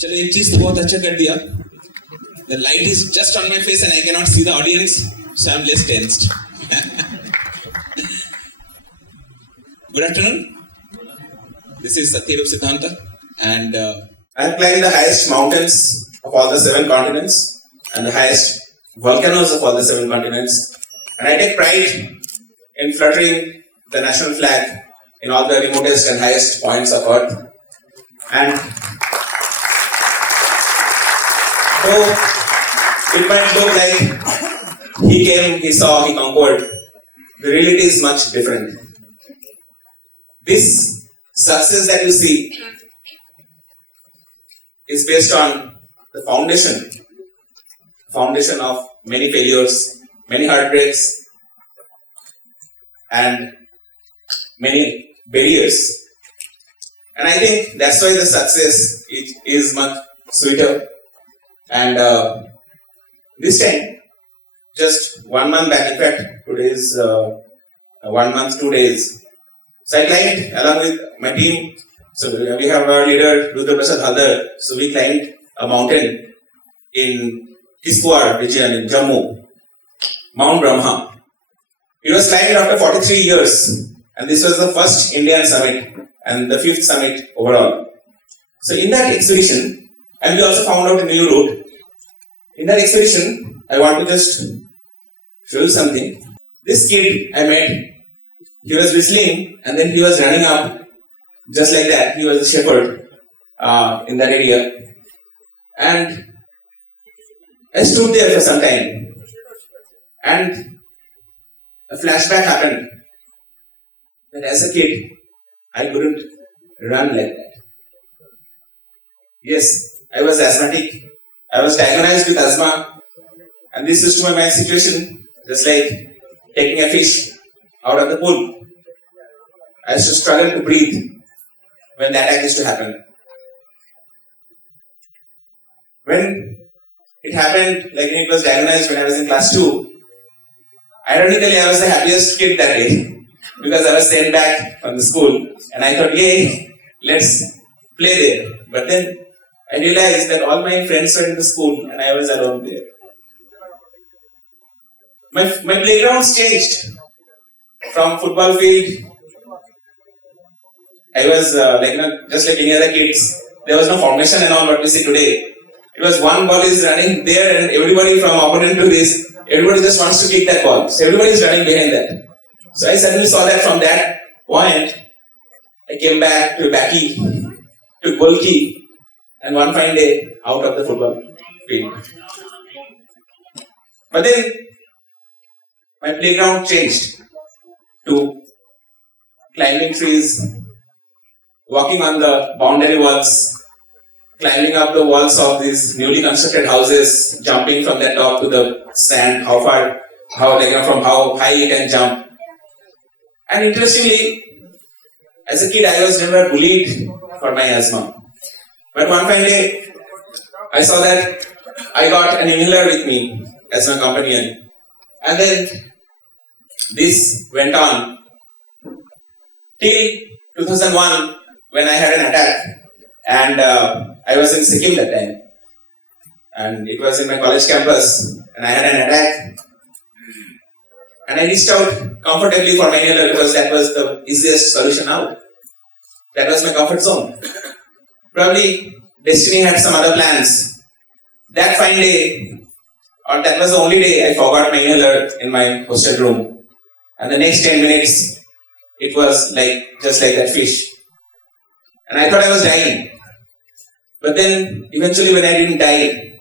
चलो एक चीज तो बहुत अच्छा कर दिया. The light is just on my face and I cannot see the audience, so I'm less tensed. Good afternoon. This is Satyarup Siddhanta, and I have climbed the highest mountains of all the 7 continents and the highest volcanoes of all the 7 continents. And I take pride in fluttering the national flag in all the remotest and highest points of Earth. And though it might look like he came, he saw, he conquered, the reality is much different. This success that you see is based on the foundation of many failures, many heartbreaks, and many barriers. And I think that's why the success is much sweeter. And this time, just 1 month back, in fact, today is 1 month, 2 days. So I climbed along with my team. So we have our leader, Rudra. So we climbed a mountain in Kispuar region in Jammu, Mount Brahma. It was climbed after 43 years, and this was the first Indian summit and the 5th summit overall. So in that expedition, and we also found out a new route. In that expedition, I want to just show you something. This kid I met, he was whistling and then he was running up just like that. He was a shepherd in that area. And I stood there for some time. And a flashback happened that as a kid, I couldn't run like that. Yes, I was asthmatic. I was diagnosed with asthma, and this is to my mind situation, just like taking a fish out of the pool. I used to struggle to breathe when that attack used to happen. When it happened, like when it was diagnosed when I was in class 2, ironically I was the happiest kid that day because I was sent back from the school, and I thought, yay, let's play there. But then I realized that all my friends were in the school and I was alone there. My playgrounds changed from football field. I was just like any other kids. There was no formation and all what we see today. It was one ball is running there and everybody from opponent to this, everybody just wants to kick that ball. So everybody is running behind that. So I suddenly saw that from that point, I came back to Baki, to Golki, and one fine day out of the football field. But then my playground changed to climbing trees, walking on the boundary walls, climbing up the walls of these newly constructed houses, jumping from the top to the sand, from how high you can jump. And interestingly, as a kid I was never bullied for my asthma. But one fine day, I saw that I got an inhaler with me as my companion. And then this went on till 2001 when I had an attack. And I was in Sikkim that time. And it was in my college campus. And I had an attack. And I reached out comfortably for my inhaler because that was the easiest solution out. That was my comfort zone. Probably destiny had some other plans. That fine day, or that was the only day I forgot my inhaler in my hostel room. And the next 10 minutes, it was just like that fish. And I thought I was dying. But then, eventually when I didn't die,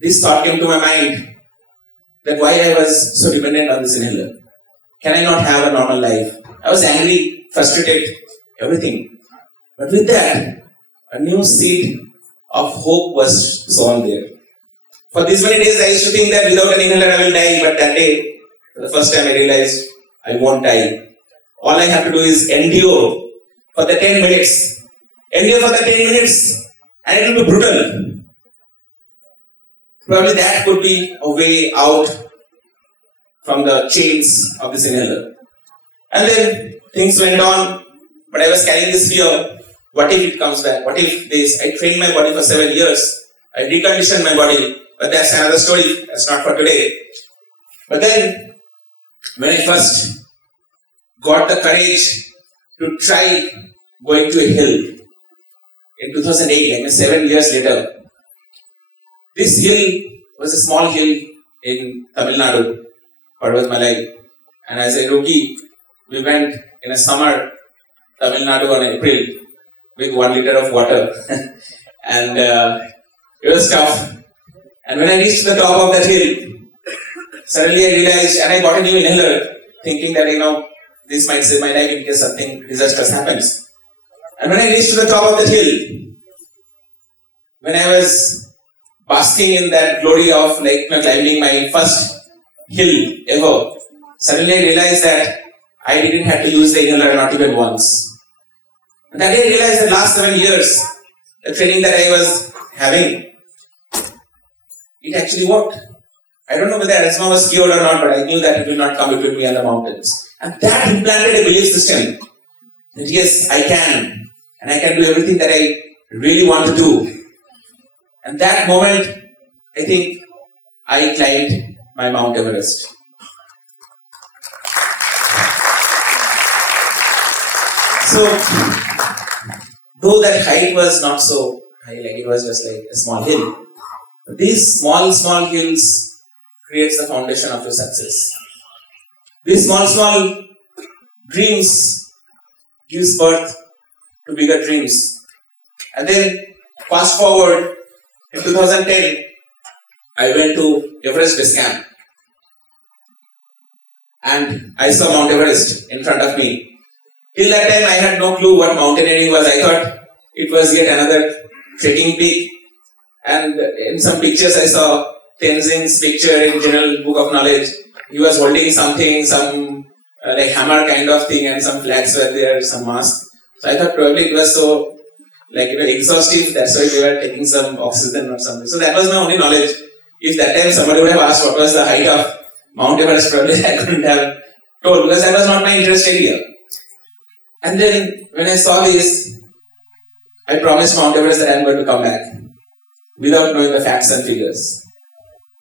this thought came to my mind that why I was so dependent on this inhaler. Can I not have a normal life? I was angry, frustrated, everything. But with that, a new seed of hope was sown there. For these many days I used to think that without an inhaler I will die, but that day, for the first time I realized I won't die. All I have to do is endure for the 10 minutes. Endure for the 10 minutes and it will be brutal. Probably that could be a way out from the chains of this inhaler. And then things went on, but I was carrying this fear what if it comes back? What if this? I trained my body for 7 years. I reconditioned my body. But that's another story. That's not for today. But then, when I first got the courage to try going to a hill in 2008, 7 years later, this hill was a small hill in Tamil Nadu, Malai. And as a rookie, we went in a summer, Tamil Nadu on April, with 1 liter of water. And it was tough. And when I reached the top of that hill, suddenly I realized, and I got a new inhaler, thinking that, this might save my life in case something disastrous happens. And when I reached to the top of that hill, when I was basking in that glory of climbing my first hill ever, suddenly I realized that I didn't have to use the inhaler not even once. And then I realized that last 7 years, the training that I was having, it actually worked. I don't know whether asthma was cured or not, but I knew that it will not come between me and the mountains. And that implanted a belief system that yes, I can. And I can do everything that I really want to do. And that moment, I think, I climbed my Mount Everest. So, though that height was not so high, it was just like a small hill, these small hills creates the foundation of your success. These small dreams gives birth to bigger dreams. And then fast forward in 2010, I went to Everest base camp and I saw Mount Everest in front of me. Till that time I had no clue what mountaineering was. I thought it was yet another trekking peak. And in some pictures I saw Tenzing's picture in General Book of Knowledge. He was holding something, some hammer kind of thing, and some flags were there, some mask. So I thought probably it was so exhaustive, that's why they were taking some oxygen or something. So that was my only knowledge. If that time somebody would have asked what was the height of Mount Everest, probably I couldn't have told because that was not my interest area. And then when I saw this, I promised Mount Everest that I am going to come back without knowing the facts and figures.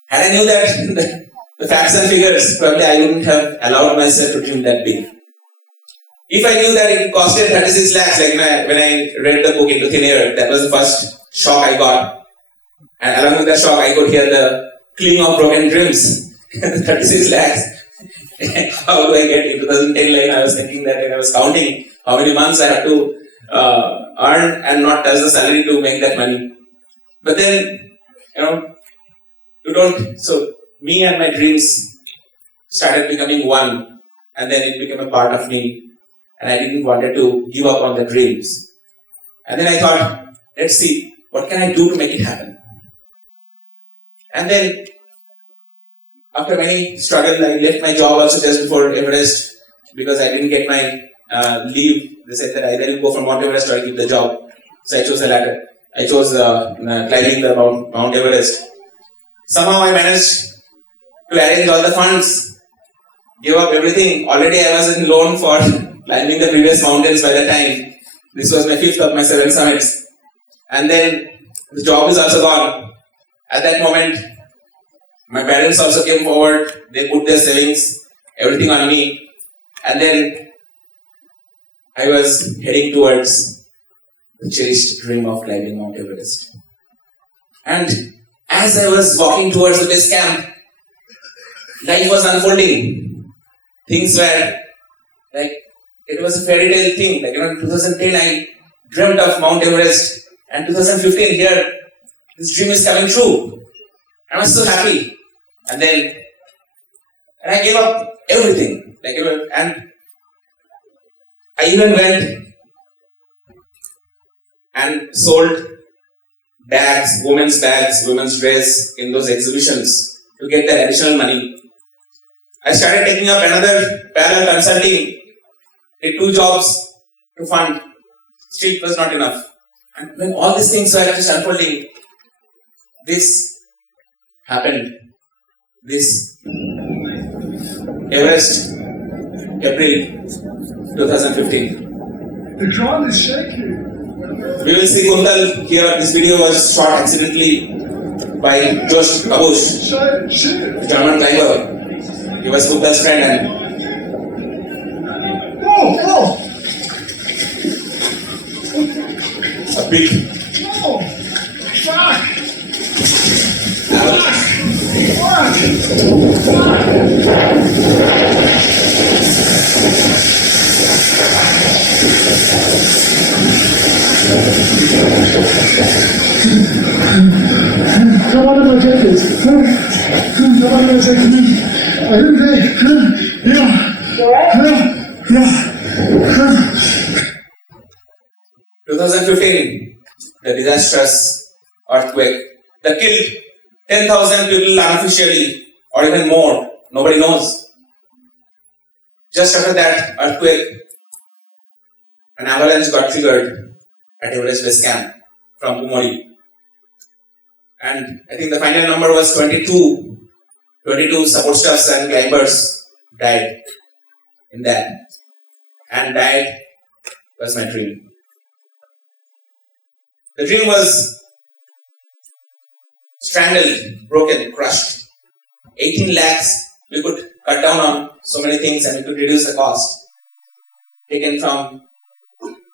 Had I knew that the facts and figures, probably I wouldn't have allowed myself to dream that big. If I knew that it costed 36 lakhs, when I read the book Into Thin Air, that was the first shock I got. And along with that shock, I could hear the cling of broken dreams. 36 lakhs. How do I get in 2010 I was thinking that and I was counting how many months I had to earn and not touch the salary to make that money. But then, so me and my dreams started becoming one, and then it became a part of me, and I didn't want to give up on the dreams. And then I thought, let's see, what can I do to make it happen? And then, after many struggles, I left my job also just before Everest, because I didn't get my leave. They said that either you go from Mount Everest or I keep the job. So I chose the latter. I chose climbing the Mount Everest. Somehow I managed to arrange all the funds, give up everything. Already I was in loan for climbing the previous mountains by that time. This was my 5th of my 7 summits. And then the job is also gone. At that moment, my parents also came forward. They put their savings, everything on me. And then I was heading towards the cherished dream of climbing Mount Everest. And as I was walking towards the base camp, life was unfolding. Things were it was a fairy tale thing. In 2010 I dreamt of Mount Everest, and 2015 here, this dream is coming true. I was so happy. And then I gave up everything. And I even went and sold bags, women's dress in those exhibitions to get the additional money. I started taking up another parallel consulting, did 2 jobs to fund. Still was not enough. And when all these things were just unfolding, this happened. This Everest, April 2015. The ground is shaking. We will see Kuntal here. This video was shot accidentally by Josh Kabush, German climber. He was Kuntal's friend and a big 2015, the disastrous earthquake that killed 10,000 people unofficially, or even more. Nobody knows. Just after that earthquake, an avalanche got triggered at Everest base camp from Kumori. And I think the final number was 22 support staffs and climbers died in that. And died was my dream. The dream was strangled, broken, crushed. 18 lakhs, we could cut down on so many things and we could reduce the cost. Taken from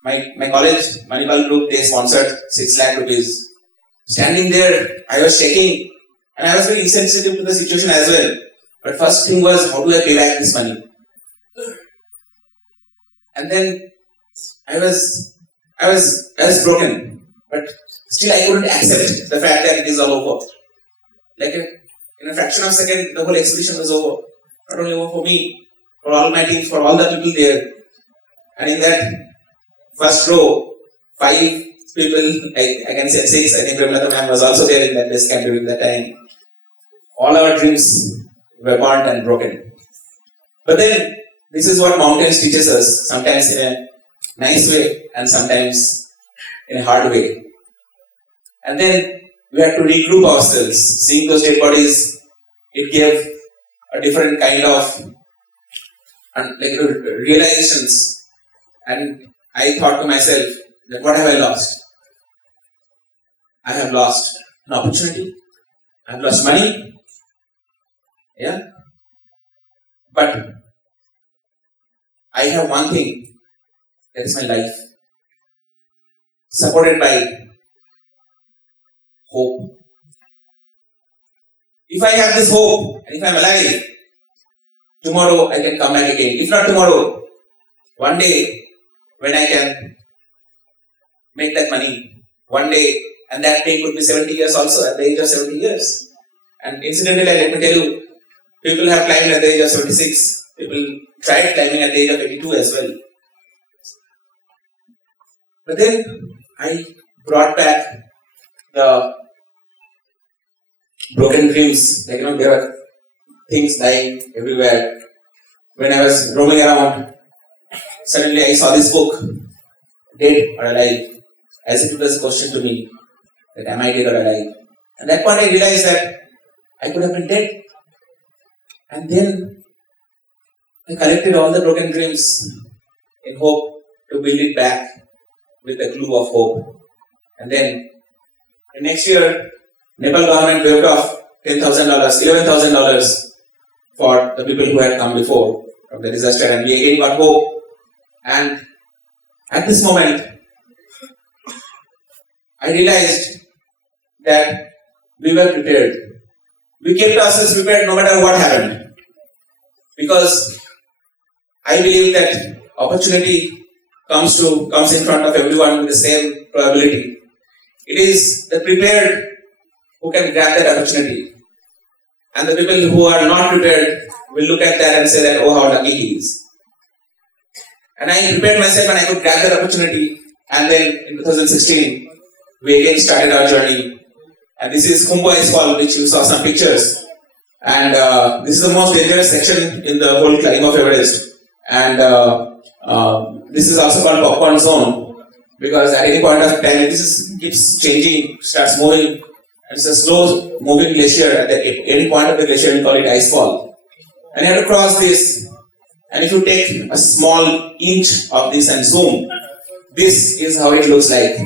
my college, Manipal group, they sponsored 6 lakh rupees. Standing there, I was shaking and I was very insensitive to the situation as well. But first thing was, how do I pay back this money? And then I was broken, but still I couldn't accept the fact that it is all over. Like in a fraction of a second, the whole expedition was over. Not only over for me, for all my team, for all the people there. And in that first row, 5 people, I can say 6, I think Ramlata ma'am was also there in that base camp during that time. All our dreams were burnt and broken. But then, this is what mountains teaches us, sometimes in a nice way and sometimes in a hard way. And then we had to regroup ourselves. Seeing those dead bodies, it gave a different kind of realizations. And I thought to myself, that what have I lost? I have lost an opportunity. I have lost money. Yeah. But I have one thing, that is my life, supported by hope. If I have this hope, and if I am alive, tomorrow I can come back again. If not tomorrow, one day when I can make that money, one day, and that day could be 70 years also, at the age of 70 years. And incidentally, let me tell you, people have climbed at the age of 76. People tried climbing at the age of 82 as well. But then I brought back the broken dreams. Like, there were things dying everywhere. When I was roaming around, suddenly I saw this book, Dead or Alive, as if it was a question to me, that am I dead or alive? At that point I realized that I could have been dead. And then I collected all the broken dreams in hope to build it back with the glue of hope. And then the next year, Nepal government waived off $10,000, $11,000 for the people who had come before from the disaster, and we again got hope. And at this moment, I realized that we were prepared. We kept ourselves prepared no matter what happened. Because I believe that opportunity comes in front of everyone with the same probability. It is the prepared who can grab that opportunity. And the people who are not prepared will look at that and say that, oh, how lucky he is. And I prepared myself and I could grab that opportunity. And then in 2016, we again started our journey. And this is Khumbu Ice Fall, which you saw some pictures. And this is the most dangerous section in the whole climb of Everest. And this is also called popcorn zone, because at any point of time, this keeps changing, starts moving. And it's a slow moving glacier. At any point of the glacier, we call it ice fall. And you have to cross this. And if you take a small inch of this and zoom, this is how it looks like.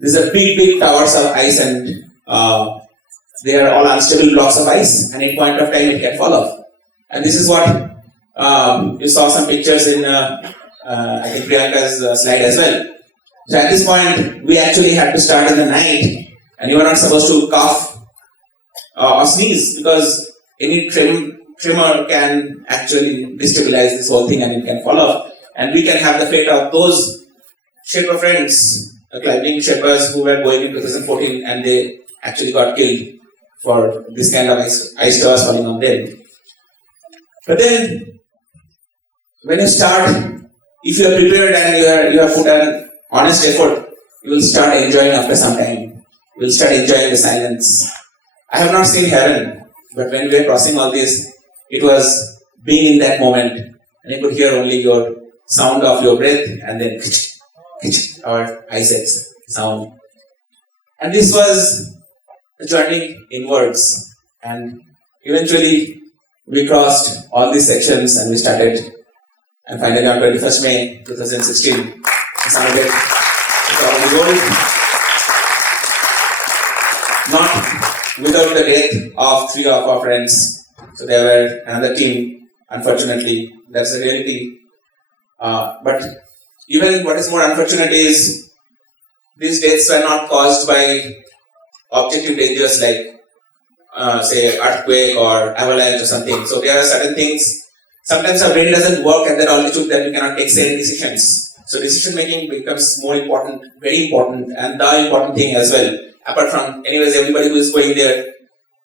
These are big towers of ice, and they are all unstable blocks of ice, and at point of time it can fall off. And this is what you saw some pictures in I think Priyanka's slide as well. So at this point, we actually had to start in the night, and you were not supposed to cough or sneeze, because any tremor can actually destabilize this whole thing and it can fall off. And we can have the fate of those Sherpa friends, climbing Sherpas who were going in 2014, and they actually got killed for this kind of ice towers falling on them. But then, when you start, if you are prepared and you have put an honest effort, you will start enjoying after some time. You will start enjoying the silence. I have not seen heaven, but when we were crossing all this, it was being in that moment, and you could hear only your sound of your breath, and then our biceps sound. And this was the journey inwards, and eventually we crossed all these sections and we started, and finally on 21st May 2016, we celebrated the gold. Not without the death of 3 of our friends. So there were another team, unfortunately, that's the reality. But even what is more unfortunate is these deaths were not caused by objective dangers like say earthquake or avalanche or something. So there are certain things, sometimes our brain doesn't work at that altitude that we cannot take sane decisions. So decision making becomes more important, very important, and the important thing as well. Apart from, anyways, everybody who is going there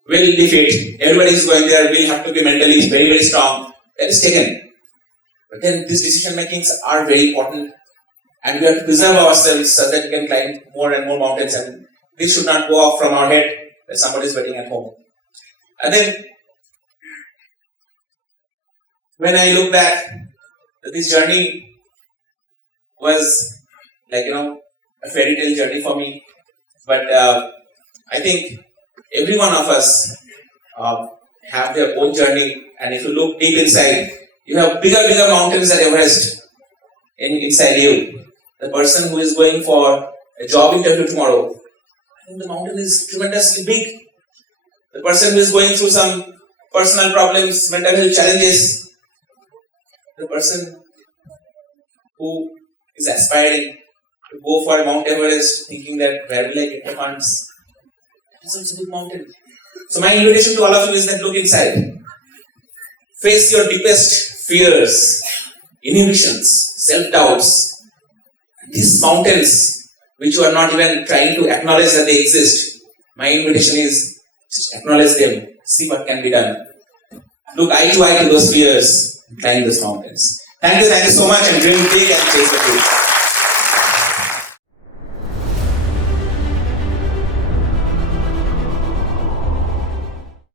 will be fit. Everybody who is going there will have to be mentally very strong. That is taken. But then these decision makings are very important, and we have to preserve ourselves so that we can climb more and more mountains, and this should not go off from our head that somebody is waiting at home. And then when I look back, this journey was like, a fairy tale journey for me. But I think every one of us have their own journey, and if you look deep inside, you have bigger mountains than Everest inside you. The person who is going for a job interview tomorrow, I think the mountain is tremendously big. The person who is going through some personal problems, mental health challenges, the person who is aspiring to go for Mount Everest, thinking that where will I get the funds? That is also a big mountain. So my invitation to all of you is that look inside. Face your deepest fears, inhibitions, self-doubts. These mountains, which you are not even trying to acknowledge that they exist, my invitation is just acknowledge them, see what can be done. Look eye to eye to those fears and climb those mountains. Thank you so much, and dream big and chase the dream.